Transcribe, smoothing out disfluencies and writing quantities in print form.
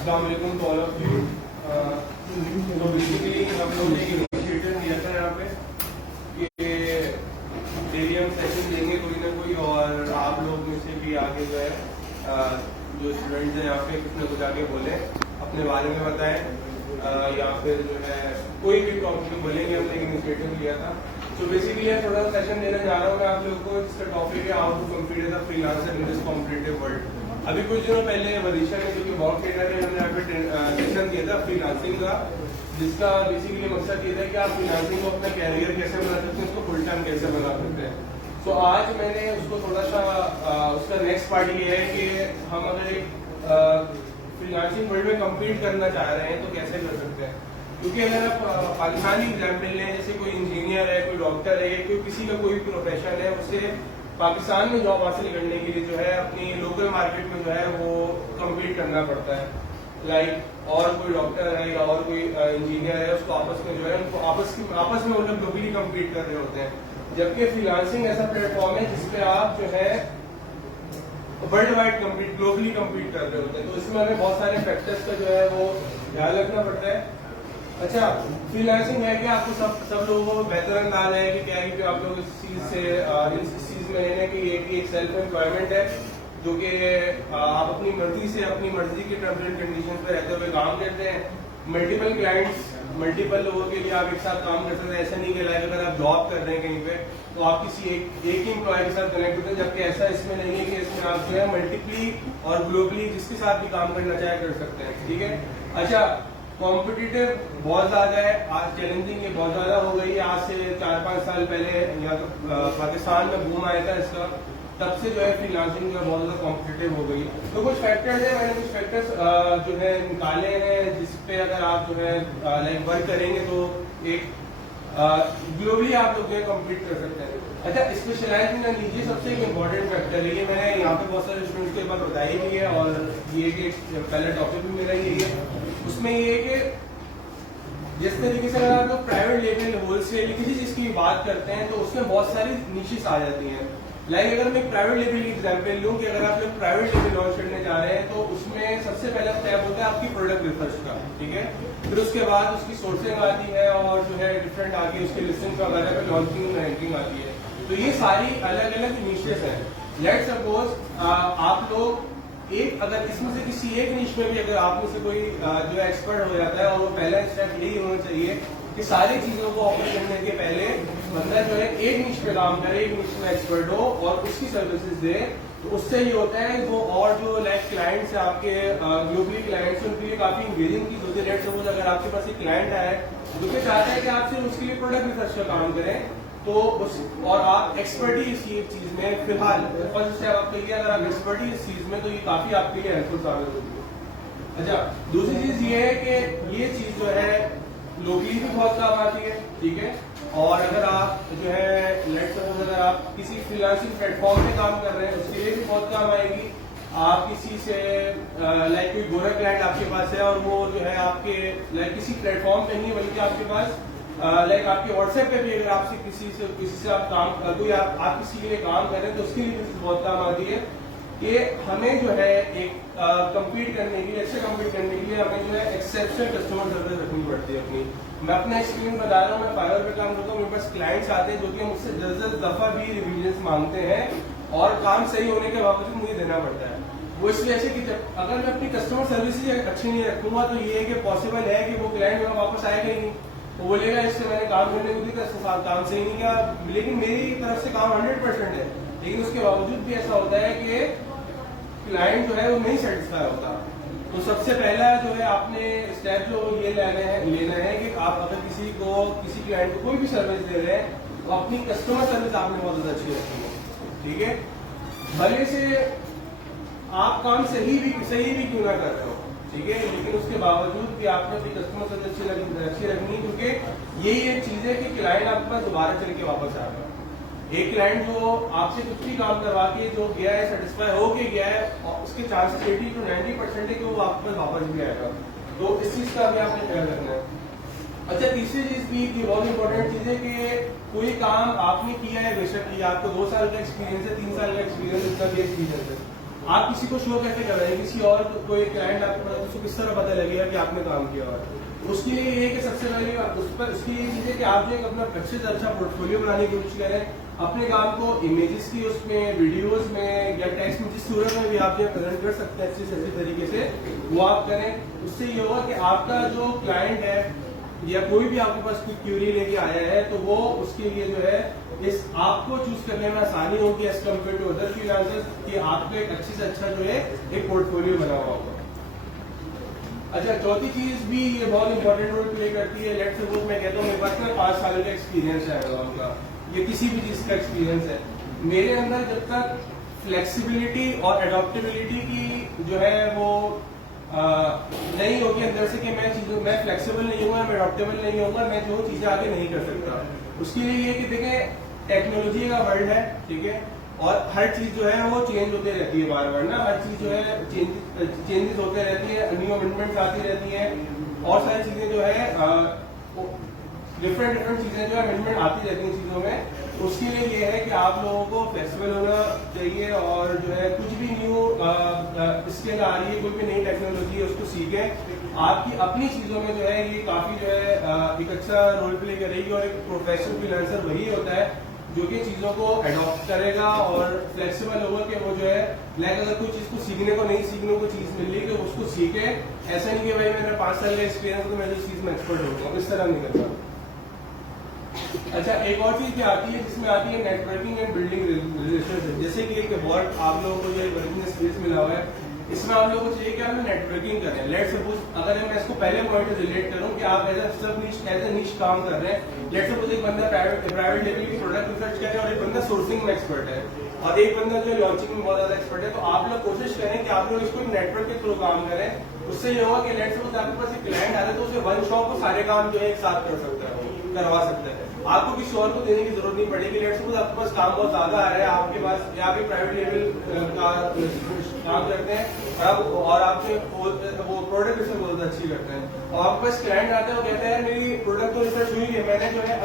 अस्सलाम वालेकुम to all of you. तो बेसिकली हम लोग ने एक इनिशिएटिव लिया था यहाँ पे कि डेली हम सेशन देंगे कोई ना कोई, और आप लोग में से भी आगे जो है जो स्टूडेंट्स हैं यहाँ पे कुछ ना कुछ आगे बोलें, अपने बारे में बताएं या फिर जो है कोई भी टॉपिक बोलेंगे। हमने एक इनिशिएटिव लिया था। तो बेसिकली थोड़ा सा सेशन देने जा रहा हूँ मैं आप लोगों को, जिसका टॉपिक है how to compete as a freelancer in this competitive world. अभी कुछ दिनों पहले वरीशा ने, जो कि बॉब ट्रेनर है, हमने यहाँ पे सेशन दिया था फ्रीलांसिंग का, जिसका बेसिकली मकसद ये था कि आप फ्रीलांसिंग को अपना कैरियर कैसे बना सकते हैं, उसको फुल टाइम कैसे बना सकते हैं। तो आज मैंने उसको थोड़ा सा उसका नेक्स्ट पार्ट ये है कि हम अगर एक फ्रीलांसिंग वर्ल्ड में कम्पीट करना चाह रहे हैं तो कैसे कर सकते हैं। क्योंकि अगर आप पाकिस्तानी एग्जाम्पल लें, जैसे कोई इंजीनियर है, कोई डॉक्टर है, कोई किसी का कोई प्रोफेशन है, उसे पाकिस्तान में जॉब हासिल करने के लिए जो है अपनी लोकल मार्केट में जो है वो कम्पीट करना पड़ता है। लाइक और कोई डॉक्टर है या और कोई इंजीनियर है, उसको आपस में जो है उनको आपस में वो लोग ग्लोबली कम्पीट कर रहे होते हैं। जबकि फ्रीलांसिंग ऐसा प्लेटफॉर्म है जिसपे आप जो है world wide compete, globally compete कर रहे होते हैं। तो इसमें हमें बहुत सारे फैक्टर्स का जो है वो ध्यान रखना पड़ता है। अच्छा, फ्रीलांसिंग है कि आपको सब लोगों को बेहतर अंदाज है कि क्या है कि आप लोग इस चीज में लेने की एक सेल्फ एम्प्लॉयमेंट है, जो कि आप अपनी मर्जी के टर्म्स एंड कंडीशन पे रहते हुए काम करते हैं। मल्टीपल क्लाइंट्स, मल्टीपल लोगों के लिए आप एक साथ काम कर सकते हैं। ऐसा नहीं कि लाइक अगर आप जॉब कर रहे हैं कहीं पे तो आप किसी एक ही एम्प्लॉय के साथ कनेक्ट होते हैं, जबकि ऐसा इसमें नहीं है कि इसमें आप जो है मल्टीपली और ग्लोबली जिसके साथ भी काम करना चाहे कर सकते हैं। ठीक है। अच्छा, कॉम्पिटिटिव बहुत ज्यादा है आज, चैलेंजिंग ये बहुत ज्यादा हो गई है। आज से 4-5 साल पहले या तो पाकिस्तान में बूम आया था इसका, तब से जो है फ्रीलांसिंग जो है बहुत ज्यादा कॉम्पिटिटिव हो गई। तो कुछ फैक्टर्स है, मैंने कुछ फैक्टर्स जो है निकाले हैं जिसपे अगर आप जो है लाइक वर्क करेंगे तो एक ग्लोबली आप लोग जो है कम्पीट कर सकते हैं। अच्छा, स्पेशलाइजेशन लीजिए, सबसे एक इम्पोर्टेंट फैक्टर है ये। मैंने यहाँ पे बहुत सारे स्टूडेंट्स के बाद बताई भी है, और ये कि पहला टॉपिक भी मेरा यही है। उसमें ये है कि जिस तरीके से अगर आप लोग प्राइवेट लेवल, होलसेल किसी चीज की बात करते हैं तो उसमें बहुत सारी नीशेस आ जाती हैं। लाइक अगर मैं एक प्राइवेट लेवल की एग्जांपल लूं कि अगर आप लोग प्राइवेट लेवल लॉन्च करने जा रहे हैं तो उसमें सबसे पहला स्टेप होता है आपकी प्रोडक्ट रिसर्च का। ठीक है। फिर उसके बाद उसकी सोर्सिंग आती है और जो है डिफरेंट आगे उसकी लिस्टिंग वगैरह पे लॉन्चिंग रैंकिंग आती है। तो ये सारी अलग अलग नीशेस हैं। लेट्स सपोज आप लोग अगर इसमें से किसी एक निश में भी अगर आप में से कोई जो एक्सपर्ट हो जाता है, और वो पहला स्टेप यही होना चाहिए कि सारी चीजों को ऑपरेट करने के पहले बंदा जो है एक निश पे काम करे, एक निश में एक्सपर्ट हो और उसकी सर्विसेज दे। तो उससे ये होता है वो, और जो लाइक क्लाइंट्स है आपके ग्लोबली क्लाइंट्स, उनके लिए काफी इंगेजिंग चीज होती है। लेट्स सपोज अगर आपके पास एक क्लाइंट है जो कि चाहता है कि आप सिर्फ उसके लिए प्रोडक्ट रिसर्च का काम करें, तो और आप एक्सपर्टी इस चीज में, फिलहाल फर्स्ट स्टेप आपके लिए अगर आप एक्सपर्टी इस चीज में, तो ये काफी आपके लिए हेल्पफुल साबित होती है। अच्छा, दूसरी चीज ये है कि ये चीज जो है लोकली भी बहुत काम आती है। ठीक है। और अगर आप जो है लेट्स सपोज अगर आप किसी फ्रीलांसिंग प्लेटफॉर्म पे काम कर रहे हैं उसके लिए भी बहुत काम आएगी। आप किसी से लाइक कोई गोरा क्लाइंट आपके पास है और वो जो है आपके लाइक किसी प्लेटफॉर्म पे नहीं बल्कि आपके पास लाइक आपके व्हाट्सएप पे भी अगर आपसे किसी से आप काम कोई आप किसी के लिए काम कर रहे हैं तो उसके लिए भी बहुत काम आती है। कि हमें जो है एक कम्पीट करने के लिए, अच्छे कम्पीट करने के लिए हमें जो है एक्सेप्शनल कस्टमर सर्विस रखनी पड़ती है अपनी। मैं अपना एक्सपीरियंस बता रहा हूँ, मैं फाइवर पे काम करता हूँ, मेरे पास क्लाइंट्स आते हैं जो कि मुझसे 10 दफा भी रिविजन मांगते हैं और काम सही होने के बावजूद मुझे देना पड़ता है। वो इसलिए ऐसे कि अगर मैं अपनी कस्टमर सर्विस अच्छी नहीं रखूंगा तो ये है कि पॉसिबल है कि वो क्लाइंट मेरा वापस आएगा ही नहीं। वो बोलेगा इससे मैंने काम करने को दिया, इसके साथ काम सही नहीं किया, लेकिन मेरी तरफ से काम 100% है, लेकिन उसके बावजूद भी ऐसा होता है कि क्लाइंट जो है वो नहीं सेटिस्फाई होता। तो सबसे पहला जो है आपने स्टेप जो ये लेना है कि आप अगर किसी क्लाइंट को कोई भी सर्विस दे रहे हैं तो अपनी कस्टमर सर्विस आपने बहुत ज्यादा अच्छी रखनी है। ठीक है। भले से आप काम सही भी क्यों ना कर रहे हो, ठीक है, लेकिन उसके बावजूद भी आपने अपनी कस्टमर सर्विस अच्छी रखनी, क्योंकि यही एक चीज है कि क्लाइंट आपके पास दोबारा चल के वापस आ रहा है। एक क्लाइंट जो आपसे कुछ भी काम करवा के जो गया है, सेटिस्फाई होके गया है, और उसके चांसेस 80 to 90% है कि वो आपके पास वापस भी आएगा। तो इस चीज का भी आपने ख्याल रखना है। अच्छा, तीसरी चीज भी बहुत इंपॉर्टेंट चीज है कि कोई काम आपने किया है, बेशक ये आपको 2 साल का एक्सपीरियंस है, 3 साल का एक्सपीरियंस, इसका भी एक्सपीरियंस है, आप किसी को शो कैसे कर रहे हैं, किसी और कोई क्लाइंट आपके पास, उसको किस तरह पता लगेगा कि आपने काम किया हुआ है। उसके लिए ये कि सबसे पहले उसकी ये चीज है कि आप जो एक अपना अच्छे से अच्छा पोर्टफोलियो बनाने की कोशिश करें, अपने काम को इमेजेस की उसमें, वीडियोस में या टेक्स्ट में, जिस सूरत में भी आप जो प्रेजेंट कर सकते हैं अच्छी तरीके से, वो आप करें। उससे ये होगा कि आपका जो क्लाइंट है या कोई भी आपके पास कोई क्यूरी लेके आया है तो वो उसके लिए जो है इस आपको चूज करने में आसानी होगी as compare to other freelancers, कि आपको एक अच्छे से अच्छा जो है एक पोर्टफोलियो बना हुआ होगा। अच्छा, चौथी चीज भी ये बहुत इंपॉर्टेंट रोल प्ले करती है। लेट्स सपोज मैं कहता हूँ मेरे पास ना 5 साल का एक्सपीरियंस है अमेज़न का, ये किसी भी चीज का एक्सपीरियंस है, मेरे अंदर जब तक फ्लेक्सिबिलिटी और एडॉप्टेबिलिटी की जो है वो नहीं होगी अंदर से कि मैं फ्लेक्सिबल नहीं हूँ, मैं एडॉप्टेबल नहीं होगा, मैं जो चीजें आगे नहीं कर सकता। उसके लिए ये कि देखें, टेक्नोलॉजी का वर्ल्ड है, ठीक है, और हर चीज जो है वो चेंज होती रहती है बार बार ना, हर चीज जो है चेंजेस होते रहती है, न्यू अमेंडमेंट्स आती रहती है, और सारी चीजें जो है डिफरेंट चीजें जो है अमेंडमेंट आती रहती हैं चीजों में। उसके लिए ये है कि आप लोगों को फ्लेक्सिबल होना चाहिए और जो है कुछ भी न्यू स्किल आ रही है, कोई भी नई टेक्नोलॉजी है उसको सीखें। आपकी अपनी चीजों में जो है ये काफी जो है एक अच्छा रोल प्ले करेगी, और एक प्रोफेशनल फ्रीलांसर वही होता है जो कि चीजों को अडॉप्ट करेगा और फ्लेक्सिबल होगा कि वो जो है लाइक अगर कोई चीज को सीखने को नहीं सीखने को चीज मिल रही कि उसको सीखे। ऐसा नहीं कि भाई मेरा 5 साल का एक्सपीरियंस तो मैं इस चीज में एक्सपर्ट हो गया, इस तरह नहीं करता। अच्छा, एक और चीज भी आती है जिसमें आती है नेटवर्किंग एंड बिल्डिंग रिलेशनशिप। जैसे कि एक वर्क आप लोगों को जो वर्किंग स्पेस मिला हुआ है, इसमें आप लोगों को चाहिए कि आप नेटवर्किंग करें। लेट्स सपोज अगर मैं इसको पहले पॉइंट से रिलेट करूं कि आप एज ए निश काम कर रहे हैं। लेट्स सपोज एक बंदा प्राइवेट लेवल की प्रोडक्ट रिसर्च कर रहा है और एक बंदा सोर्सिंग में एक्सपर्ट है और एक बंदा जो लॉन्चिंग में बहुत ज्यादा एक्सपर्ट है, तो आप लोग कोशिश करें कि आप लोग इसको नेटवर्क के थ्रू काम करें। उससे ये होगा कि लेट्स सपोज आपके पास एक क्लाइंट आ रहा है तो उसे वन शॉप को सारे काम जो है एक साथ कर सकता है, करवा सकता है, आपको किसी और को देने की जरूरत नहीं पड़ेगी। लेट्स सपोज आपके पास काम बहुत ज्यादा आ रहा है, आपके पास या आप प्राइवेट लेवल का काम करते हैं और आपके वो प्रोडक्ट रिसर्च बहुत अच्छी करते हैं और आपके पास क्लाइंट आते हैं वो कहते हैं मेरी प्रोडक्ट तो रिसर्च हुई है, मैंने जो है